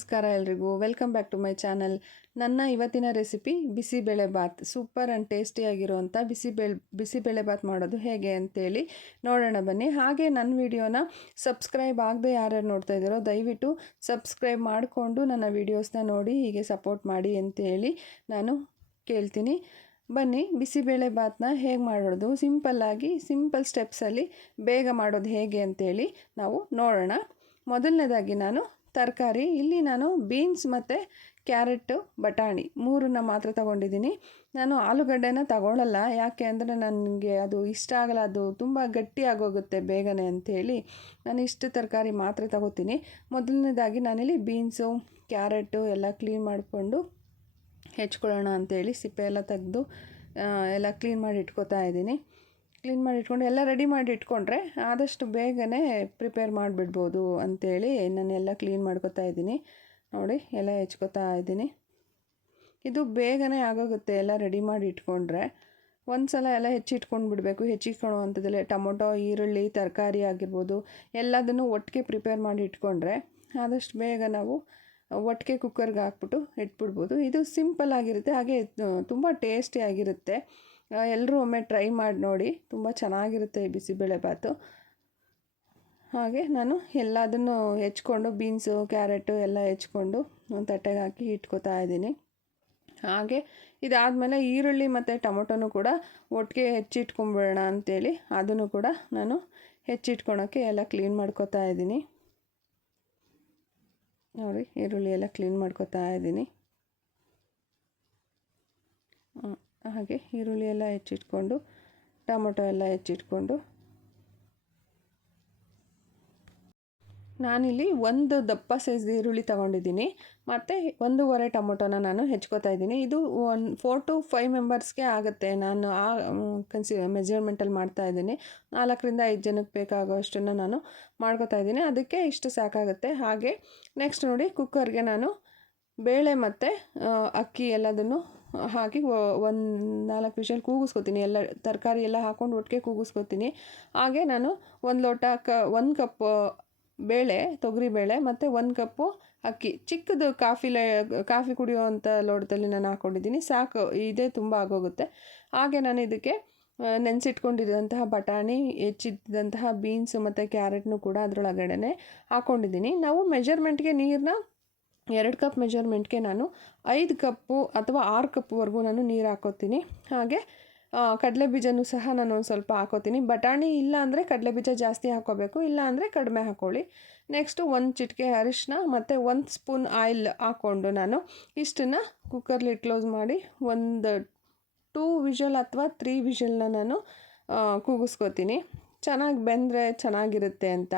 ನಮಸ್ಕಾರ ಎಲ್ರಿಗೂ, welcome back to my channel. ನನ್ನ ಇವತ್ತಿನ recipe bisi bele bath. Super and ಟೇಸ್ಟಿಯಾಗಿರುವಂಥ ಬಿಸಿಬೇಳೆ ಬಾತ್ ಮಾಡೋದು ಹೇಗೆ ಅಂತೇಳಿ ನೋಡೋಣ ಬನ್ನಿ. ಹಾಗೆ ನನ್ನ ವಿಡಿಯೋನ ಸಬ್ಸ್ಕ್ರೈಬ್ ಆಗದೆ ಯಾರ್ಯಾರು ನೋಡ್ತಾ ಇದ್ದೀರೋ ದಯವಿಟ್ಟು ಸಬ್ಸ್ಕ್ರೈಬ್ ಮಾಡಿಕೊಂಡು ನನ್ನ ವೀಡಿಯೋಸ್ನ ನೋಡಿ ಹೀಗೆ ಸಪೋರ್ಟ್ ಮಾಡಿ ಅಂತೇಳಿ ನಾನು ಕೇಳ್ತೀನಿ. ಬನ್ನಿ, ಬಿಸಿಬೇಳೆ ಬಾತನ್ನ ಹೇಗೆ ಮಾಡೋದು ಸಿಂಪಲ್ಲಾಗಿ ಸಿಂಪಲ್ ಸ್ಟೆಪ್ಸಲ್ಲಿ ಬೇಗ ಮಾಡೋದು ಹೇಗೆ ಅಂತೇಳಿ ನಾವು ನೋಡೋಣ. ಮೊದಲನೇದಾಗಿ ತರಕಾರಿ ಇಲ್ಲಿ ನಾನು ಬೀನ್ಸ್ ಮತ್ತು ಕ್ಯಾರೆಟು ಬಟಾಣಿ ಮೂರನ್ನ ಮಾತ್ರ ತಗೊಂಡಿದ್ದೀನಿ. ನಾನು ಆಲೂಗಡ್ಡೆನ ತಗೊಳ್ಳಲ್ಲ, ಯಾಕೆ ಅಂದರೆ ನನಗೆ ಅದು ಇಷ್ಟ ಆಗಲ್ಲ, ಅದು ತುಂಬ ಗಟ್ಟಿಯಾಗೋಗುತ್ತೆ ಬೇಗನೆ ಅಂಥೇಳಿ ನಾನು ಇಷ್ಟು ತರಕಾರಿ ಮಾತ್ರ ತಗೋತೀನಿ. ಮೊದಲನೇದಾಗಿ ನಾನಿಲ್ಲಿ ಬೀನ್ಸು ಕ್ಯಾರೆಟು ಎಲ್ಲ ಕ್ಲೀನ್ ಮಾಡಿಕೊಂಡು ಹೆಚ್ಕೊಳ್ಳೋಣ ಅಂಥೇಳಿ ಸಿಪ್ಪೆ ಎಲ್ಲ ತೆಗೆದು ಎಲ್ಲ ಕ್ಲೀನ್ ಮಾಡಿ ಇಟ್ಕೋತಾ ಇದ್ದೀನಿ. ಕ್ಲೀನ್ ಮಾಡಿ ಇಟ್ಕೊಂಡು ಎಲ್ಲ ರೆಡಿ ಮಾಡಿ ಇಟ್ಕೊಂಡ್ರೆ ಆದಷ್ಟು ಬೇಗನೆ ಪ್ರಿಪೇರ್ ಮಾಡಿಬಿಡ್ಬೋದು ಅಂಥೇಳಿ ನಾನು ಎಲ್ಲ ಕ್ಲೀನ್ ಮಾಡ್ಕೋತಾ ಇದ್ದೀನಿ. ನೋಡಿ, ಎಲ್ಲ ಹೆಚ್ಕೋತಾ ಇದ್ದೀನಿ. ಇದು ಬೇಗನೆ ಆಗೋಗುತ್ತೆ ಎಲ್ಲ ರೆಡಿ ಮಾಡಿ ಇಟ್ಕೊಂಡ್ರೆ. ಒಂದು ಸಲ ಎಲ್ಲ ಹೆಚ್ಚಿಟ್ಕೊಂಡು ಬಿಡಬೇಕು. ಹೆಚ್ಚಿಟ್ಕೊಳ್ಳುವಂಥದ್ದಲ್ಲಿ ಟೊಮೊಟೊ, ಈರುಳ್ಳಿ, ತರಕಾರಿ ಆಗಿರ್ಬೋದು ಎಲ್ಲದನ್ನು ಒಟ್ಟಿಗೆ ಪ್ರಿಪೇರ್ ಮಾಡಿ ಇಟ್ಕೊಂಡ್ರೆ ಆದಷ್ಟು ಬೇಗ ನಾವು ಒಟ್ಟಿಗೆ ಕುಕ್ಕರ್ಗೆ ಹಾಕ್ಬಿಟ್ಟು ಇಟ್ಬಿಡ್ಬೋದು. ಇದು ಸಿಂಪಲ್ ಆಗಿರುತ್ತೆ, ಹಾಗೆ ತುಂಬ ಟೇಸ್ಟಿಯಾಗಿರುತ್ತೆ. ಎಲ್ಲರೂ ಒಮ್ಮೆ ಟ್ರೈ ಮಾಡಿ ನೋಡಿ, ತುಂಬ ಚೆನ್ನಾಗಿರುತ್ತೆ ಈ ಬಿಸಿಬೇಳೆ ಬಾತು. ಹಾಗೆ ನಾನು ಎಲ್ಲದನ್ನು ಹೆಚ್ಕೊಂಡು ಬೀನ್ಸು ಕ್ಯಾರೆಟು ಎಲ್ಲ ಹೆಚ್ಕೊಂಡು ಒಂದು ತಟ್ಟೆಗೆ ಹಾಕಿ ಇಟ್ಕೋತಾ ಇದ್ದೀನಿ. ಹಾಗೆ ಇದಾದಮೇಲೆ ಈರುಳ್ಳಿ ಮತ್ತು ಟೊಮೊಟೊನೂ ಕೂಡ ಒಟ್ಟಿಗೆ ಹೆಚ್ಚಿಟ್ಕೊಂಬಿಡೋಣ ಅಂಥೇಳಿ ಅದನ್ನು ಕೂಡ ನಾನು ಹೆಚ್ಚಿಟ್ಕೊಳೋಕ್ಕೆ ಎಲ್ಲ ಕ್ಲೀನ್ ಮಾಡ್ಕೋತಾ ಇದ್ದೀನಿ. ನೋಡಿ, ಈರುಳ್ಳಿ ಎಲ್ಲ ಕ್ಲೀನ್ ಮಾಡ್ಕೋತಾ ಇದ್ದೀನಿ. ಹಾಗೆ ಈರುಳ್ಳಿ ಎಲ್ಲ ಹೆಚ್ಚಿಟ್ಕೊಂಡು ಟೊಮೊಟೊ ಎಲ್ಲ ಹೆಚ್ಚಿಟ್ಕೊಂಡು ನಾನಿಲ್ಲಿ ಒಂದು ದಪ್ಪ ಸೈಜ್ ಈರುಳ್ಳಿ ತೊಗೊಂಡಿದ್ದೀನಿ ಮತ್ತು 1.5 ಟೊಮೊಟೊನ ನಾನು ಹೆಚ್ಕೋತಾ ಇದ್ದೀನಿ. ಇದು 4 to 5 ಮೆಂಬರ್ಸ್ಗೆ ಆಗುತ್ತೆ. ನಾನು ಆ ಮೆಜರ್ಮೆಂಟಲ್ಲಿ ಮಾಡ್ತಾ ಇದ್ದೀನಿ. 4ರಿಂದ 5 ಜನಕ್ಕೆ ಬೇಕಾಗೋ ಅಷ್ಟನ್ನು ನಾನು ಮಾಡ್ಕೋತಾ ಇದ್ದೀನಿ. ಅದಕ್ಕೆ ಇಷ್ಟು ಸಾಕಾಗುತ್ತೆ. ಹಾಗೆ ನೆಕ್ಸ್ಟ್ ನೋಡಿ, ಕುಕ್ಕರ್ಗೆ ನಾನು ಬೇಳೆ ಮತ್ತು ಅಕ್ಕಿ ಎಲ್ಲದನ್ನು ಹಾಕಿ ಒಂದು 4 ವಿಷಲ್ ಕೂಗಿಸ್ಕೊತೀನಿ. ಎಲ್ಲ ತರಕಾರಿ ಎಲ್ಲ ಹಾಕ್ಕೊಂಡು ಒಟ್ಟಿಗೆ ಕೂಗಿಸ್ಕೊತೀನಿ. ಹಾಗೆ ನಾನು 1 ಕಪ್ ಬೇಳೆ, ತೊಗರಿಬೇಳೆ ಮತ್ತು 1 ಕಪ್ಪು ಅಕ್ಕಿ, ಚಿಕ್ಕದು ಕಾಫಿ ಕುಡಿಯೋವಂಥ ಲೋಟದಲ್ಲಿ ನಾನು ಹಾಕ್ಕೊಂಡಿದ್ದೀನಿ. ಸಾಕು, ಇದೇ ತುಂಬ ಆಗೋಗುತ್ತೆ. ಹಾಗೆ ನಾನು ಇದಕ್ಕೆ ನೆನೆಸಿಟ್ಕೊಂಡಿದ್ದಂತಹ ಬಟಾಣಿ, ಹೆಚ್ಚಿದ್ದಂತಹ ಬೀನ್ಸು ಮತ್ತು ಕ್ಯಾರೆಟ್ನು ಕೂಡ ಅದರೊಳಗಡೆ ಹಾಕ್ಕೊಂಡಿದ್ದೀನಿ. ನಾವು ಮೆಜರ್ಮೆಂಟ್ಗೆ ನೀರನ್ನ 2 ಕಪ್ ಮೆಜರ್ಮೆಂಟ್ಗೆ ನಾನು 5 ಕಪ್ಪು ಅಥವಾ 6 ಕಪ್ವರೆಗೂ ನಾನು ನೀರು ಹಾಕೋತೀನಿ. ಹಾಗೆ ಕಡಲೆಬೀಜನೂ ಸಹ ನಾನು ಒಂದು ಸ್ವಲ್ಪ ಹಾಕೋತೀನಿ. ಬಟಾಣಿ ಇಲ್ಲ ಅಂದರೆ ಕಡಲೆಬೀಜ ಜಾಸ್ತಿ ಹಾಕ್ಕೋಬೇಕು, ಇಲ್ಲ ಅಂದರೆ ಕಡಿಮೆ ಹಾಕ್ಕೊಳ್ಳಿ. ನೆಕ್ಸ್ಟು 1 ಚಿಟಿಕೆ ಅರಿಶಿನ ಮತ್ತು 1 ಸ್ಪೂನ್ ಆಯಿಲ್ ಹಾಕ್ಕೊಂಡು ನಾನು ಇಷ್ಟನ್ನು ಕುಕ್ಕರ್ಲಿ ಕ್ಲೋಸ್ ಮಾಡಿ ಒಂದು 2 ವಿಷಲ್ ಅಥವಾ 3 ವಿಷಲ್ನ ನಾನು ಕೂಗಿಸ್ಕೋತೀನಿ. ಚೆನ್ನಾಗಿ ಬೆಂದರೆ ಚೆನ್ನಾಗಿರುತ್ತೆ ಅಂತ.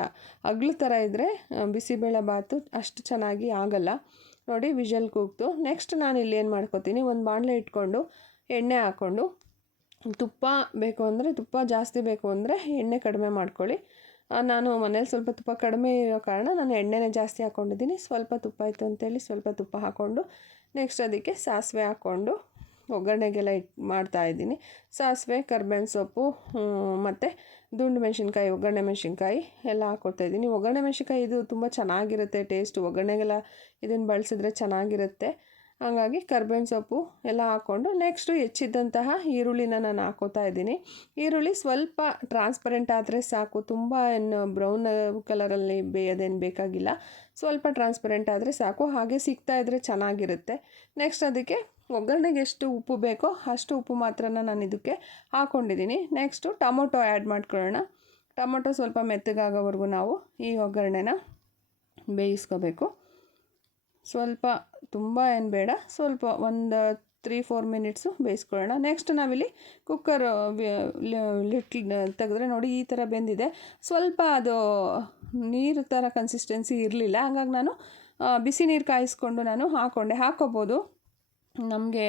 ಅಗ್ಲು ಥರ ಇದ್ದರೆ ಬಿಸಿಬೇಳೆ ಬಾತು ಅಷ್ಟು ಚೆನ್ನಾಗಿ ಆಗಲ್ಲ. ನೋಡಿ, ವಿಷಲ್ ಕೂಗ್ತು. ನೆಕ್ಸ್ಟ್ ನಾನು ಇಲ್ಲಿ ಏನು ಮಾಡ್ಕೋತೀನಿ, ಒಂದು ಬಾಣಲೆ ಇಟ್ಕೊಂಡು ಎಣ್ಣೆ ಹಾಕ್ಕೊಂಡು, ತುಪ್ಪ ಬೇಕು ಅಂದರೆ ತುಪ್ಪ, ಜಾಸ್ತಿ ಬೇಕು ಅಂದರೆ ಎಣ್ಣೆ ಕಡಿಮೆ ಮಾಡ್ಕೊಳ್ಳಿ. ನಾನು ಮನೇಲಿ ಸ್ವಲ್ಪ ತುಪ್ಪ ಕಡಿಮೆ ಇರೋ ಕಾರಣ ನಾನು ಎಣ್ಣೆನೇ ಜಾಸ್ತಿ ಹಾಕ್ಕೊಂಡಿದ್ದೀನಿ. ಸ್ವಲ್ಪ ತುಪ್ಪ ಇತ್ತು ಅಂತೇಳಿ ಸ್ವಲ್ಪ ತುಪ್ಪ ಹಾಕ್ಕೊಂಡು ನೆಕ್ಸ್ಟ್ ಅದಕ್ಕೆ ಸಾಸಿವೆ ಹಾಕ್ಕೊಂಡು ಒಗ್ಗರಣೆಗೆಲ್ಲ ಮಾಡ್ತಾಯಿದ್ದೀನಿ. ಸಾಸಿವೆ, ಕರ್ಬೇವಿನ ಸೊಪ್ಪು ಮತ್ತು ದುಂಡು ಮೆಣಸಿನ್ಕಾಯಿ, ಒಗ್ಗರಣೆ ಮೆಣಸಿನ್ಕಾಯಿ ಎಲ್ಲ ಹಾಕ್ಕೊಳ್ತಾಯಿದ್ದೀನಿ. ಒಗ್ಗರಣೆ ಮೆಣಸಿನ್ಕಾಯಿ ಇದು ತುಂಬ ಚೆನ್ನಾಗಿರುತ್ತೆ ಟೇಸ್ಟು. ಒಗ್ಗರಣೆಗೆಲ್ಲ ಇದನ್ನು ಬಳಸಿದ್ರೆ ಚೆನ್ನಾಗಿರುತ್ತೆ. ಹಾಗಾಗಿ ಕರ್ಬೇವಿನ ಸೊಪ್ಪು ಎಲ್ಲ ಹಾಕ್ಕೊಂಡು ನೆಕ್ಸ್ಟು ಹೆಚ್ಚಿದ್ದಂತಹ ಈರುಳ್ಳಿನ ನಾನು ಹಾಕ್ಕೋತಾ ಇದ್ದೀನಿ. ಈರುಳ್ಳಿ ಸ್ವಲ್ಪ ಟ್ರಾನ್ಸ್ಪರೆಂಟ್ ಆದರೆ ಸಾಕು, ತುಂಬ ಏನು ಬ್ರೌನ್ ಕಲರಲ್ಲಿ ಬೇಯೋದೇನು ಬೇಕಾಗಿಲ್ಲ. ಸ್ವಲ್ಪ ಟ್ರಾನ್ಸ್ಪರೆಂಟ್ ಆದರೆ ಸಾಕು. ಹಾಗೆ ಸಿಗ್ತಾ ಇದ್ದರೆ ಚೆನ್ನಾಗಿರುತ್ತೆ. ನೆಕ್ಸ್ಟ್ ಅದಕ್ಕೆ ಒಗ್ಗರಣೆಗೆ ಎಷ್ಟು ಉಪ್ಪು ಬೇಕೋ ಅಷ್ಟು ಉಪ್ಪು ಮಾತ್ರ ನಾನು ಇದಕ್ಕೆ ಹಾಕ್ಕೊಂಡಿದ್ದೀನಿ. ನೆಕ್ಸ್ಟು ಟೊಮೊಟೊ ಆ್ಯಡ್ ಮಾಡ್ಕೊಳ್ಳೋಣ. ಟೊಮೊಟೊ ಸ್ವಲ್ಪ ಮೆತ್ತಗಾಗೋವರೆಗೂ ನಾವು ಈ ಒಗ್ಗರಣೆನ ಬೇಯಿಸ್ಕೋಬೇಕು. ಸ್ವಲ್ಪ ತುಂಬ ಏನು ಬೇಡ, ಸ್ವಲ್ಪ ಒಂದು 3-4 ಮಿನಿಟ್ಸು ಬೇಯಿಸ್ಕೊಳ್ಳೋಣ. ನೆಕ್ಸ್ಟ್ ನಾವಿಲ್ಲಿ ಕುಕ್ಕರ್ ಲಿಡ್ ತೆಗೆದ್ರೆ ನೋಡಿ ಈ ಥರ ಬೆಂದಿದೆ. ಸ್ವಲ್ಪ ಅದು ನೀರು ಥರ ಕನ್ಸಿಸ್ಟೆನ್ಸಿ ಇರಲಿಲ್ಲ. ಹಾಗಾಗಿ ನಾನು ಬಿಸಿ ನೀರು ಕಾಯಿಸ್ಕೊಂಡು ನಾನು ಹಾಕ್ಕೋಬೋದು. ನಮಗೆ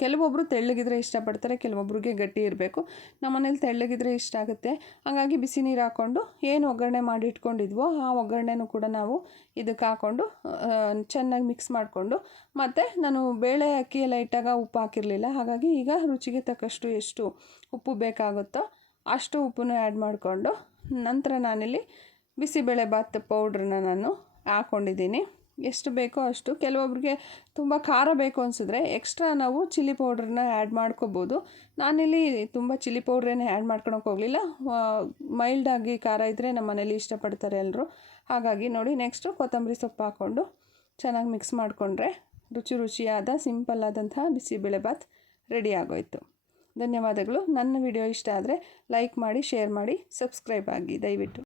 ಕೆಲವೊಬ್ಬರು ತೆಳ್ಳಗಿದ್ರೆ ಇಷ್ಟಪಡ್ತಾರೆ, ಕೆಲವೊಬ್ರಿಗೆ ಗಟ್ಟಿ ಇರಬೇಕು. ನಮ್ಮ ಮನೇಲಿ ತೆಳ್ಳಗಿದ್ರೆ ಇಷ್ಟ ಆಗುತ್ತೆ. ಹಾಗಾಗಿ ಬಿಸಿ ನೀರು ಹಾಕ್ಕೊಂಡು ಏನು ಒಗ್ಗರಣೆ ಮಾಡಿ ಇಟ್ಕೊಂಡಿದ್ವೋ ಆ ಒಗ್ಗರಣೆನೂ ಕೂಡ ನಾವು ಇದಕ್ಕೆ ಹಾಕ್ಕೊಂಡು ಚೆನ್ನಾಗಿ ಮಿಕ್ಸ್ ಮಾಡಿಕೊಂಡು, ಮತ್ತು ನಾನು ಬೇಳೆ ಅಕ್ಕಿ ಎಲ್ಲ ಇಟ್ಟಾಗ ಉಪ್ಪು ಹಾಕಿರಲಿಲ್ಲ. ಹಾಗಾಗಿ ಈಗ ರುಚಿಗೆ ತಕ್ಕಷ್ಟು ಎಷ್ಟು ಉಪ್ಪು ಬೇಕಾಗುತ್ತೋ ಅಷ್ಟು ಉಪ್ಪನ್ನು ಆ್ಯಡ್ ಮಾಡಿಕೊಂಡು ನಂತರ ನಾನಿಲ್ಲಿ ಬಿಸಿಬೇಳೆ ಬಾತ್ ಪೌಡ್ರನ್ನ ನಾನು ಹಾಕ್ಕೊಂಡಿದ್ದೀನಿ. ಎಷ್ಟು ಬೇಕೋ ಅಷ್ಟು. ಕೆಲವೊಬ್ರಿಗೆ ತುಂಬ ಖಾರ ಬೇಕು ಅನಿಸಿದ್ರೆ ಎಕ್ಸ್ಟ್ರಾ ನಾವು ಚಿಲ್ಲಿ ಪೌಡ್ರನ್ನ ಆ್ಯಡ್ ಮಾಡ್ಕೋಬೋದು. ನಾನಿಲ್ಲಿ ತುಂಬ ಚಿಲ್ಲಿ ಪೌಡ್ರೇನೇ ಆ್ಯಡ್ ಮಾಡ್ಕೊಳಕ್ಕೆ ಹೋಗಲಿಲ್ಲ. ಮೈಲ್ಡಾಗಿ ಖಾರ ಇದ್ದರೆ ನಮ್ಮ ಮನೇಲಿ ಇಷ್ಟಪಡ್ತಾರೆ ಎಲ್ಲರೂ. ಹಾಗಾಗಿ ನೋಡಿ, ನೆಕ್ಸ್ಟು ಕೊತ್ತಂಬರಿ ಸೊಪ್ಪು ಹಾಕ್ಕೊಂಡು ಚೆನ್ನಾಗಿ ಮಿಕ್ಸ್ ಮಾಡಿಕೊಂಡ್ರೆ ರುಚಿಯಾದ ಸಿಂಪಲ್ ಆದಂತಹ ಬಿಸಿಬೇಳೆಬಾತ್ ರೆಡಿ ಆಗೋಯಿತು. ಧನ್ಯವಾದಗಳು. ನನ್ನ ವಿಡಿಯೋ ಇಷ್ಟ ಆದರೆ ಲೈಕ್ ಮಾಡಿ, ಶೇರ್ ಮಾಡಿ, ಸಬ್ಸ್ಕ್ರೈಬ್ ಆಗಿ ದಯವಿಟ್ಟು.